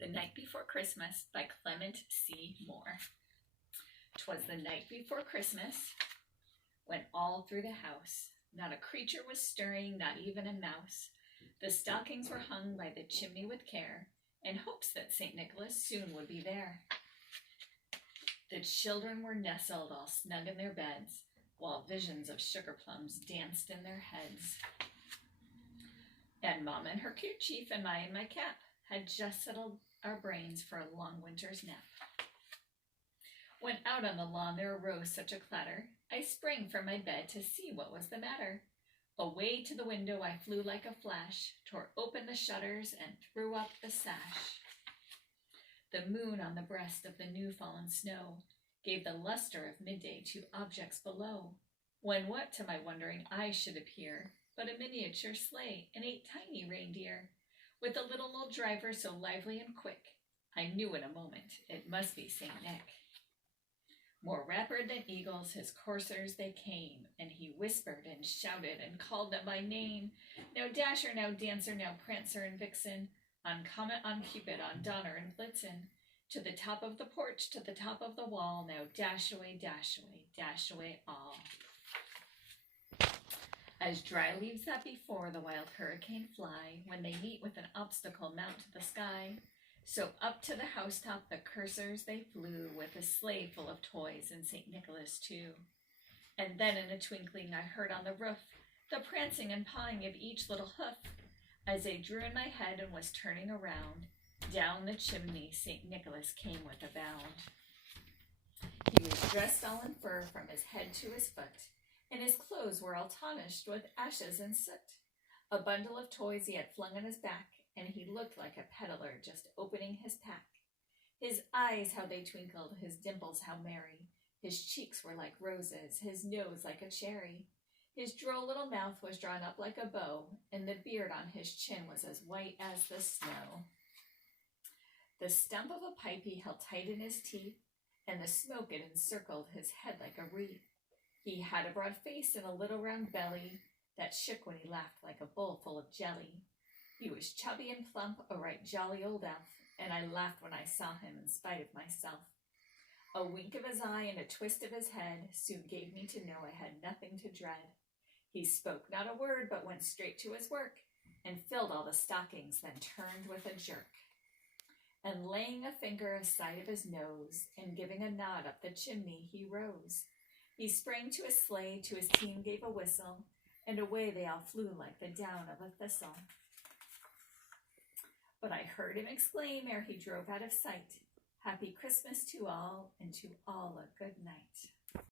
The Night Before Christmas by Clement C. Moore. 'Twas the night before Christmas, when all through the house not a creature was stirring, not even a mouse. The stockings were hung by the chimney with care, in hopes that St. Nicholas soon would be there. The children were nestled all snug in their beds, while visions of sugar plums danced in their heads. And Mama in her kerchief and I in my cap had just settled our brains for a long winter's nap. When out on the lawn there arose such a clatter, I sprang from my bed to see what was the matter. Away to the window I flew like a flash, tore open the shutters and threw up the sash. The moon on the breast of the new-fallen snow gave the luster of midday to objects below, when what to my wondering eyes should appear but a miniature sleigh and 8 tiny reindeer, with a little old driver so lively and quick, I knew in a moment it must be St. Nick. More rapid than eagles his coursers they came, and he whispered and shouted and called them by name. Now Dasher, now Dancer, now Prancer and Vixen, on Comet, on Cupid, on Donner and Blitzen, to the top of the porch, to the top of the wall, now dash away, dash away all. As dry leaves that before the wild hurricane fly, when they meet with an obstacle mount to the sky, so up to the housetop the coursers they flew, with a sleigh full of toys and St. Nicholas too. And then in a twinkling I heard on the roof the prancing and pawing of each little hoof. As I drew in my head and was turning around, down the chimney St. Nicholas came with a bound. He was dressed all in fur from his head to his foot, and his clothes were all tarnished with ashes and soot. A bundle of toys he had flung on his back, and he looked like a peddler just opening his pack. His eyes, how they twinkled, his dimples how merry, his cheeks were like roses, his nose like a cherry. His droll little mouth was drawn up like a bow, and the beard on his chin was as white as the snow. The stump of a pipe he held tight in his teeth, and the smoke it encircled his head like a wreath. He had a broad face and a little round belly that shook when he laughed like a bowl full of jelly. He was chubby and plump, a right jolly old elf, and I laughed when I saw him in spite of myself. A wink of his eye and a twist of his head soon gave me to know I had nothing to dread. He spoke not a word, but went straight to his work, and filled all the stockings, then turned with a jerk. And laying a finger aside of his nose, and giving a nod up the chimney, he rose. He sprang to his sleigh, to his team gave a whistle, and away they all flew like the down of a thistle. But I heard him exclaim ere he drove out of sight, Happy Christmas to all, and to all a good night.